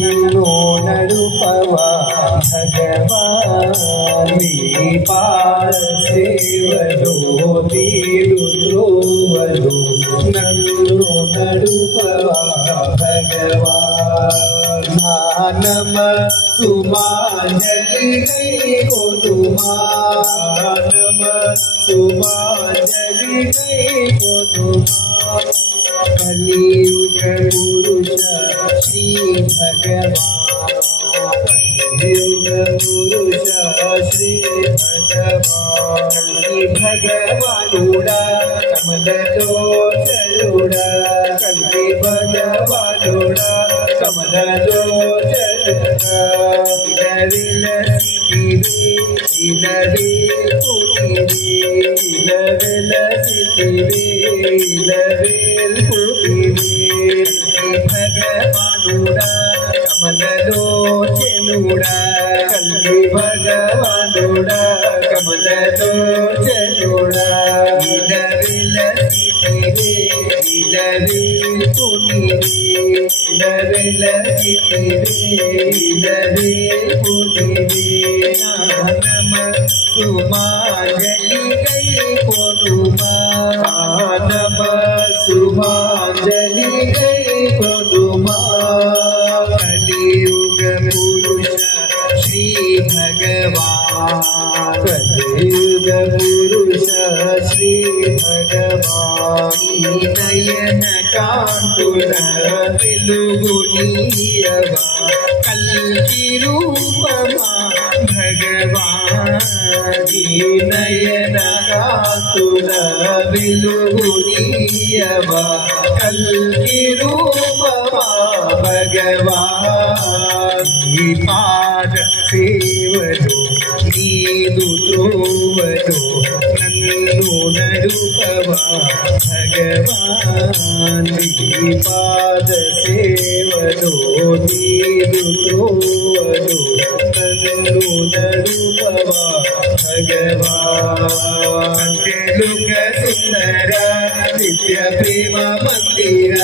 నన్ను నడుపవా భగవాని పాద సేవలో తీరు త్రోవలో నన్ను నడుపవా భగవా నమ సుమాంజలి కై కొనుమా నమ సుమాంజలి కై కొనుమా కలియుగ పురుష శ్రీ భగవాన్ కలియుగ పురుష శ్రీ భగవానుడా కమలలో చలుడా కల్కి భగవానుడా కమలలో చలుడా ఇలవెల భగవానుడా కమలలో చెలుడా కల్లి భగవానుడా కమలలో చెలుడా ఇలవెల నమ సుమాంజలి కై కొనుమా నమ సుమాంజలి కై కొనుమా కలియుగ పురుష శ్రీ భగవాన్ కలియుగ పురుష శ్రీ భగవాన్ నయన కాంతుల వెలుగునీయవా కల్కి రూపమా భగవాన్ నయన కాంతుల వెలుగునీయవా కల్కి రూపమా భగవాన్ పాద సేవలో నీదు త్రోవలో నన్ను నడుపవా భగవాన్ పాద సేవలో నీదు త్రోవలో నన్ను నడుపవా భగవాన్ సత్యలోక సుందర నిత్య ప్రేమ మందిర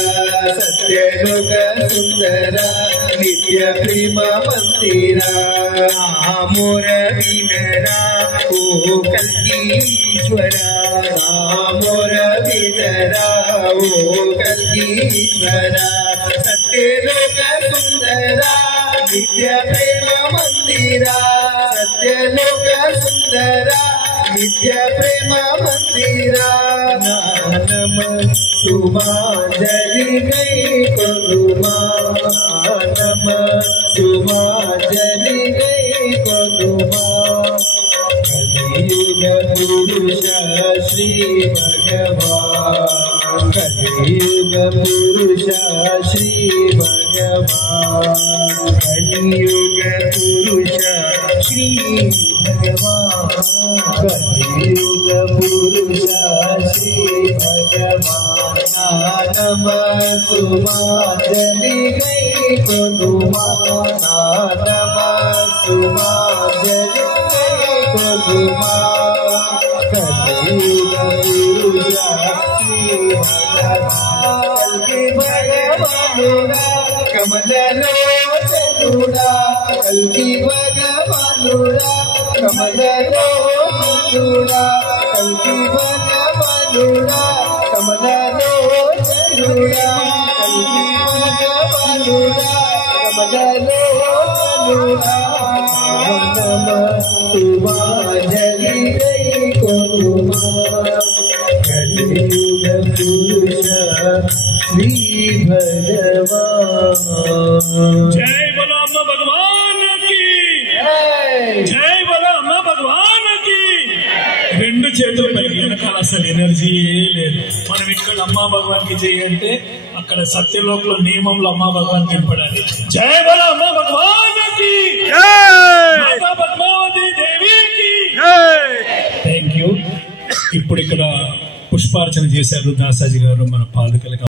సత్యలోక సుందర నిత్య ప్రేమ మందిర మోర వినరా ఓ కల్కీశ్వర మోర వినరా ఓ కల్కీశ్వర సత్యలోక సుందర నిత్య ప్రేమ మందిర సత్యలోక సుందర నిత్య ప్రేమ మందిర నమ సుమాంజలి కై కొనుమా నమ సుమాంజలి కై కొనుమా కలియుగ పురుష శ్రీ భగవాన్ కలియుగ పురుష శ్రీ భగవాన్ కలియుగ పురుష శ్రీ భగవాన్ కలియుగ పురుష శ్రీ భగవాన్ నమ సుమాంజలి కై కొనుమా నమ సుమాంజలి కై కొనుమా కలియుగ పురుష శ్రీ భగవాన్ కల్కి భగవానుడా కమలలో చలుడా కల్కి భగవానుడా కమలలో చలుడా కల్కి భగవానుడా కమలలో చలుడా కల్కి భగవానుడా కమలలో చలుడా నమ సుమాంజలి కై కొనుమా కలియుగ పురుష శ్రీ భగవాన్ జై బోలో అమ్మ భగవాన్ కి జై బోలో అమ్మ భగవాన్ కి రెండు చేతుల పైకి వెనకాల అసలు ఎనర్జీ లేదు. మనం ఇక్కడ అమ్మా భగవాన్ కి జై అంటే అక్కడ సత్యలోకంలో నియమంలో అమ్మా భగవాన్ వినపడాలి. జై బోలో అమ్మ భగవాన్ కి మాతా పద్మావతి దేవికి థ్యాంక్ యూ. ఇప్పుడు ఇక్కడ పుష్పార్చన చేశారు దాసాజీ గారు మన పాదుకలకు.